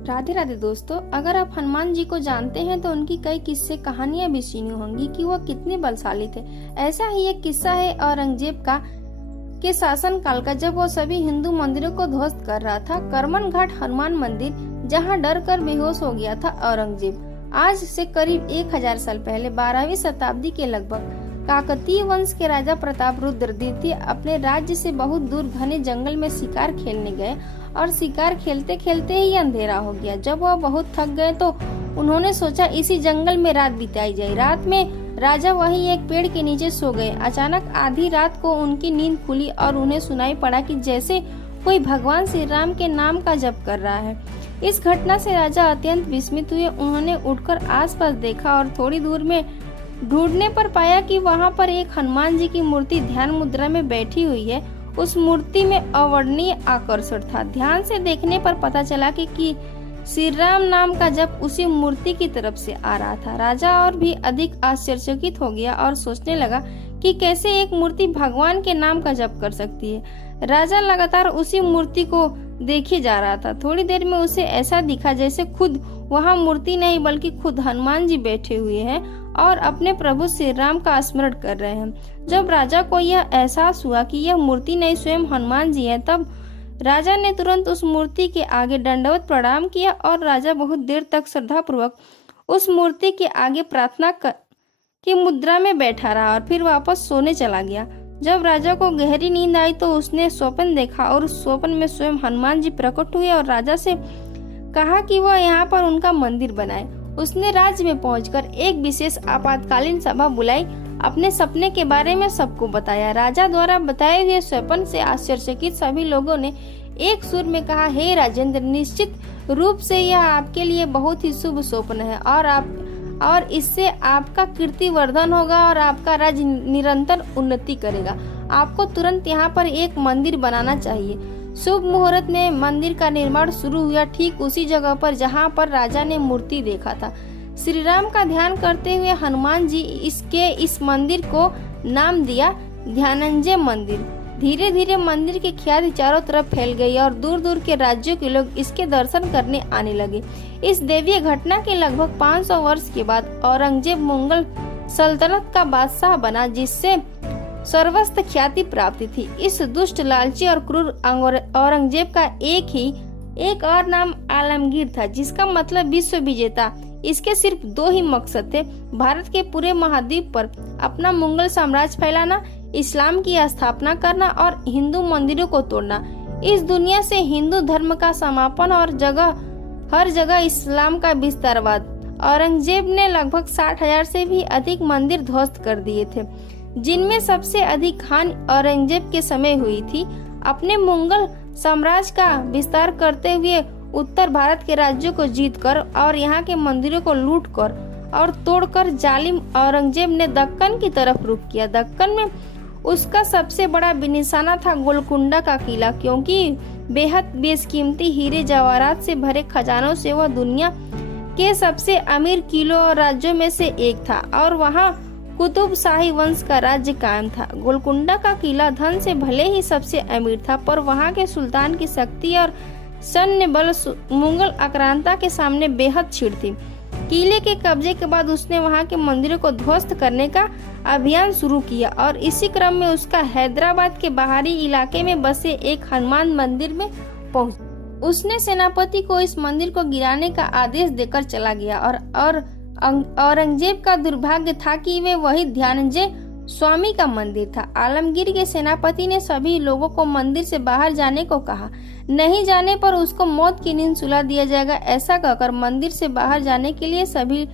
राधे राधे दोस्तों, अगर आप हनुमान जी को जानते हैं तो उनकी कई किस्से कहानियां भी सुनी होंगी कि वह कितने बलशाली थे। ऐसा ही एक किस्सा है औरंगजेब का के शासन काल का, जब वो सभी हिंदू मंदिरों को ध्वस्त कर रहा था। करमन घाट हनुमान मंदिर, जहां डर कर बेहोश हो गया था औरंगजेब। आज से करीब 1000 साल पहले 12वीं शताब्दी के लगभग काकतीय वंश के राजा प्रताप रुद्र द्वितीय अपने राज्य से बहुत दूर घने जंगल में शिकार खेलने गए और शिकार खेलते खेलते ही अंधेरा हो गया। जब वह बहुत थक गए तो उन्होंने सोचा इसी जंगल में रात बिताई जाए। रात में राजा वही एक पेड़ के नीचे सो गए। अचानक आधी रात को उनकी नींद खुली और उन्हें सुनाई पड़ा कि जैसे कोई भगवान श्री राम के नाम का जप कर रहा है। इस घटना से राजा अत्यंत विस्मित हुए। उन्होंने उठकर आसपास देखा और थोड़ी दूर में ढूंढने पर पाया कि वहां पर एक हनुमान जी की मूर्ति ध्यान मुद्रा में बैठी हुई है। उस मूर्ति में अवर्णनीय आकर्षण था। ध्यान से देखने पर पता चला कि श्री राम नाम का जप उसी मूर्ति की तरफ से आ रहा था। राजा और भी अधिक आश्चर्यचकित हो गया और सोचने लगा कि कैसे एक मूर्ति भगवान के नाम का जप कर सकती है। राजा लगातार उसी मूर्ति को देखे जा रहा था। थोड़ी देर में उसे ऐसा दिखा जैसे खुद वहां मूर्ति नहीं बल्कि खुद हनुमान जी बैठे हुए हैं और अपने प्रभु श्री राम का स्मरण कर रहे हैं। जब राजा को यह एहसास हुआ कि यह मूर्ति नहीं स्वयं हनुमान जी है, तब राजा ने तुरंत उस मूर्ति के आगे दंडवत प्रणाम किया और राजा बहुत देर तक श्रद्धा पूर्वक उस मूर्ति के आगे प्रार्थना की मुद्रा में बैठा रहा और फिर वापस सोने चला गया। जब राजा को गहरी नींद आई तो उसने स्वप्न देखा और उस स्वप्न में स्वयं हनुमान जी प्रकट हुए और राजा से कहा कि वह यहाँ पर उनका मंदिर बनाए। उसने राज्य में पहुंचकर एक विशेष आपातकालीन सभा बुलाई, अपने सपने के बारे में सबको बताया। राजा द्वारा बताए हुए स्वप्न से आश्चर्यचकित सभी लोगों ने एक सुर में कहा, हे राजेंद्र, निश्चित रूप से यह आपके लिए बहुत ही शुभ स्वप्न है और इससे आपका कीर्तिवर्धन होगा और आपका राज्य निरंतर उन्नति करेगा। आपको तुरंत यहाँ पर एक मंदिर बनाना चाहिए। शुभ मुहूर्त में मंदिर का निर्माण शुरू हुआ, ठीक उसी जगह पर जहाँ पर राजा ने मूर्ति देखा था। श्री राम का ध्यान करते हुए हनुमान जी इस मंदिर को नाम दिया ध्यानंजय मंदिर। धीरे धीरे मंदिर की ख्याति चारों तरफ फैल गई और दूर दूर के राज्यों के लोग इसके दर्शन करने आने लगे। इस दैवीय घटना के लगभग 500 वर्ष के बाद औरंगजेब मुगल सल्तनत का बादशाह बना, जिससे सर्वस्त्र ख्याति प्राप्ति थी। इस दुष्ट, लालची और क्रूर औरंगजेब का एक और नाम आलमगीर था, जिसका मतलब विश्व विजेता। इसके सिर्फ 2 ही मकसद थे, भारत के पूरे महाद्वीप पर अपना मुगल साम्राज्य फैलाना, इस्लाम की स्थापना करना और हिंदू मंदिरों को तोड़ना। इस दुनिया से हिंदू धर्म का समापन और हर जगह इस्लाम का विस्तारवाद। औरंगजेब ने लगभग 60,000 से भी अधिक मंदिर ध्वस्त कर दिए थे, जिनमें सबसे अधिक हानि औरंगजेब के समय हुई थी। अपने मुगल साम्राज्य का विस्तार करते हुए उत्तर भारत के राज्यों को जीतकर और यहाँ के मंदिरों को लूटकर और तोड़कर जालिम औरंगजेब ने दक्कन की तरफ रुख किया। दक्कन में उसका सबसे बड़ा निशाना था गोलकुंडा का किला, क्योंकि बेहद बेशकीमती हीरे जवाहरात से भरे खजानों से वह दुनिया के सबसे अमीर किलों और राज्यों में से एक था और वहाँ कुतुब शाही वंश का राज्य कायम था। गोलकुंडा का किला धन से भले ही सबसे अमीर था, पर वहाँ के सुल्तान की शक्ति और सैन्य बल मुगल आक्रांता के सामने बेहद छीड़ थी। किले के कब्जे के बाद उसने वहां के मंदिरों को ध्वस्त करने का अभियान शुरू किया और इसी क्रम में उसका हैदराबाद के बाहरी इलाके में बसे एक हनुमान मंदिर में पहुंचा। उसने सेनापति को इस मंदिर को गिराने का आदेश देकर चला गया और औरंगजेब का दुर्भाग्य था कि वे वही ध्यानंजय स्वामी का मंदिर था। आलमगीर के सेनापति ने सभी लोगों को मंदिर से बाहर जाने को कहा। नहीं जाने पर उसको मौत की नींद सुला दिया जाएगा। ऐसा कहकर मंदिर से बाहर जाने के लिए सभी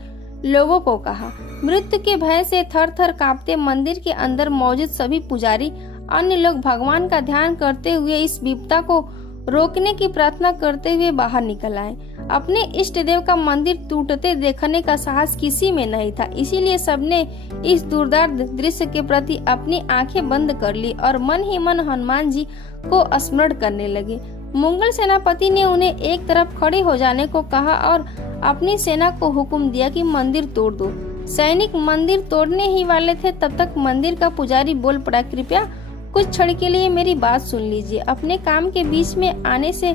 लोगों को कहा। मृत्यु के भय से थर थर कांपते मंदिर के अंदर मौजूद सभी पुजारी, अन्य लोग भगवान का ध्यान करते हुए इस विपदा को रोकने की प्रार्थना करते हुए बाहर निकल आए। अपने इष्ट देव का मंदिर टूटते देखने का साहस किसी में नहीं था, इसीलिए सबने इस दुर्दार दृश्य के प्रति अपनी आंखें बंद कर ली और मन ही मन हनुमान जी को स्मरण करने लगे। मुगल सेनापति ने उन्हें एक तरफ खड़े हो जाने को कहा और अपनी सेना को हुक्म दिया कि मंदिर तोड़ दो। सैनिक मंदिर तोड़ने ही वाले थे, तब तक मंदिर का पुजारी बोल पड़ा, कृपया कुछ क्षण के लिए मेरी बात सुन लीजिए। अपने काम के बीच में आने से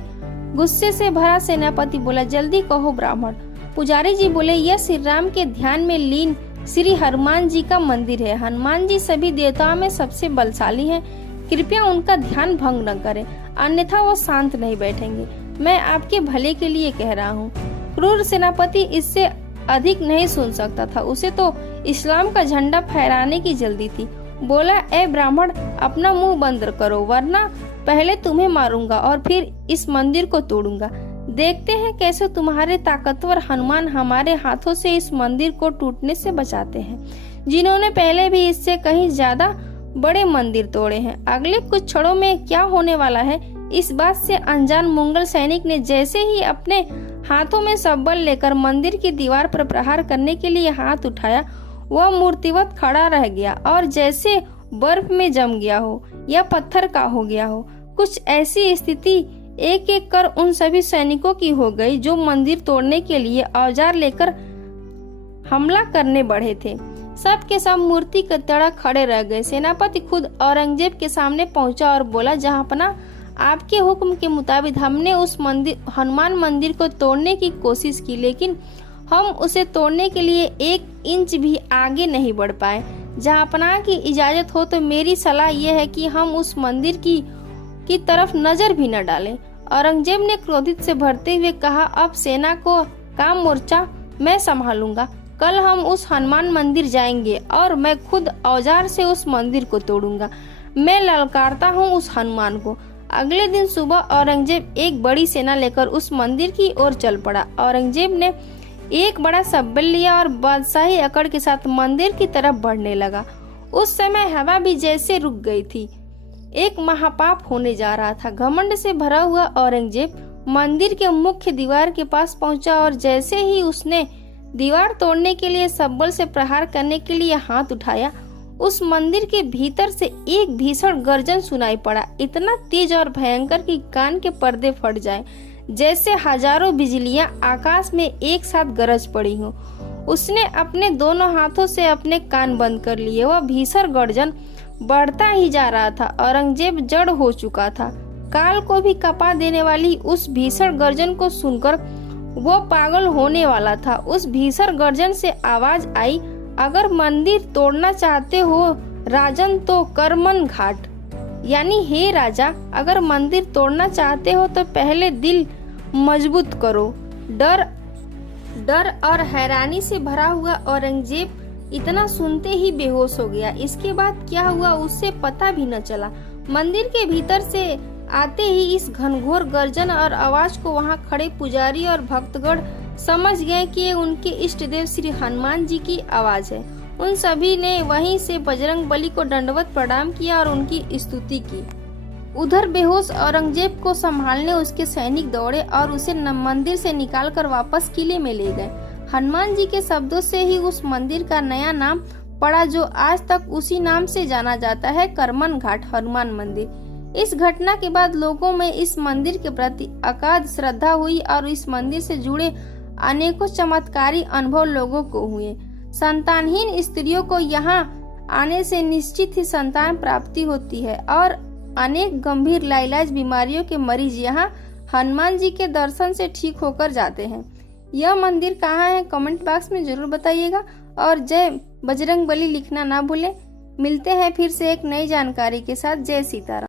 गुस्से से भरा सेनापति बोला, जल्दी कहो ब्राह्मण। पुजारी जी बोले, यह श्री राम के ध्यान में लीन श्री हनुमान जी का मंदिर है। हनुमान जी सभी देवताओं में सबसे बलशाली हैं। कृपया उनका ध्यान भंग न करें, अन्यथा वो शांत नहीं बैठेंगे। मैं आपके भले के लिए कह रहा हूँ। क्रूर सेनापति इससे अधिक नहीं सुन सकता था। उसे तो इस्लाम का झंडा फहराने की जल्दी थी। बोला, ए ब्राह्मण, अपना मुंह बंद करो, वरना पहले तुम्हें मारूंगा और फिर इस मंदिर को तोड़ूंगा। देखते हैं कैसे तुम्हारे ताकतवर हनुमान हमारे हाथों से इस मंदिर को टूटने से बचाते हैं, जिन्होंने पहले भी इससे कहीं ज्यादा बड़े मंदिर तोड़े हैं। अगले कुछ क्षणों में क्या होने वाला है, इस बात से अनजान मुगल सैनिक ने जैसे ही अपने हाथों में शब्बल लेकर मंदिर की दीवार पर प्रहार करने के लिए हाथ उठाया, वह मूर्तिवत खड़ा रह गया और जैसे बर्फ में जम गया हो या पत्थर का हो गया हो। कुछ ऐसी स्थिति एक एक कर उन सभी सैनिकों की हो गई जो मंदिर तोड़ने के लिए औजार लेकर हमला करने बढ़े थे। सब के सब मूर्ति की तरह खड़े रह गए। सेनापति खुद औरंगजेब के सामने पहुंचा और बोला, जहांपना, आपके हुक्म के मुताबिक हमने उस हनुमान मंदिर को तोड़ने की कोशिश की, लेकिन हम उसे तोड़ने के लिए 1 इंच भी आगे नहीं बढ़ पाए। जहांपना की इजाजत हो तो मेरी सलाह यह है कि हम उस मंदिर की तरफ नजर भी न डालें। औरंगजेब ने क्रोधित से भरते हुए कहा, अब सेना को काम मोर्चा मैं संभालूंगा। कल हम उस हनुमान मंदिर जाएंगे और मैं खुद औजार से उस मंदिर को तोड़ूंगा। मैं ललकारता हूँ उस हनुमान को। अगले दिन सुबह औरंगजेब एक बड़ी सेना लेकर उस मंदिर की ओर चल पड़ा। औरंगजेब ने एक बड़ा शब्बल लिया और बादशाही अकड़ के साथ मंदिर की तरफ बढ़ने लगा। उस समय हवा भी जैसे रुक गई थी। एक महापाप होने जा रहा था। घमंड से भरा हुआ औरंगजेब मंदिर के मुख्य दीवार के पास पहुंचा और जैसे ही उसने दीवार तोड़ने के लिए शब्बल से प्रहार करने के लिए हाथ उठाया, उस मंदिर के भीतर से एक भीषण गर्जन सुनाई पड़ा, इतना तेज और भयंकर कि कान के पर्दे फट जाए, जैसे हजारों बिजलियां आकाश में एक साथ गरज पड़ी हो। उसने अपने दोनों हाथों से अपने कान बंद कर लिए। वह भीषण गर्जन बढ़ता ही जा रहा था। औरंगजेब जड़ हो चुका था। काल को भी कपा देने वाली उस भीषण गर्जन को सुनकर वो पागल होने वाला था। उस भीषण गर्जन से आवाज आई, अगर मंदिर तोड़ना चाहते हो राजन तो करमन घाट, यानी हे राजा, अगर मंदिर तोड़ना चाहते हो तो पहले दिल मजबूत करो। डर और हैरानी से भरा हुआ औरंगजेब इतना सुनते ही बेहोश हो गया। इसके बाद क्या हुआ उससे पता भी न चला। मंदिर के भीतर से आते ही इस घनघोर गर्जन और आवाज को वहां खड़े पुजारी और भक्तगण समझ गए कि ये उनके इष्ट देव श्री हनुमान जी की आवाज है। उन सभी ने वहीं से बजरंग बली को दंडवत प्रणाम किया और उनकी स्तुति की। उधर बेहोश औरंगजेब को संभालने उसके सैनिक दौड़े और उसे मंदिर से निकालकर वापस किले में ले गए। हनुमान जी के शब्दों से ही उस मंदिर का नया नाम पड़ा, जो आज तक उसी नाम से जाना जाता है, करमन घाट हनुमान मंदिर। इस घटना के बाद लोगों में इस मंदिर के प्रति अगाध श्रद्धा हुई और इस मंदिर से जुड़े अनेकों चमत्कारी अनुभव लोगों को हुए। संतानहीन स्त्रियों को यहाँ आने से निश्चित ही संतान प्राप्ति होती है और अनेक गंभीर लाइलाज बीमारियों के मरीज यहाँ हनुमान जी के दर्शन से ठीक होकर जाते हैं। यह मंदिर कहाँ है कमेंट बॉक्स में जरूर बताइएगा और जय बजरंग बली लिखना ना भूलें। मिलते हैं फिर से एक नई जानकारी के साथ। जय सीताराम।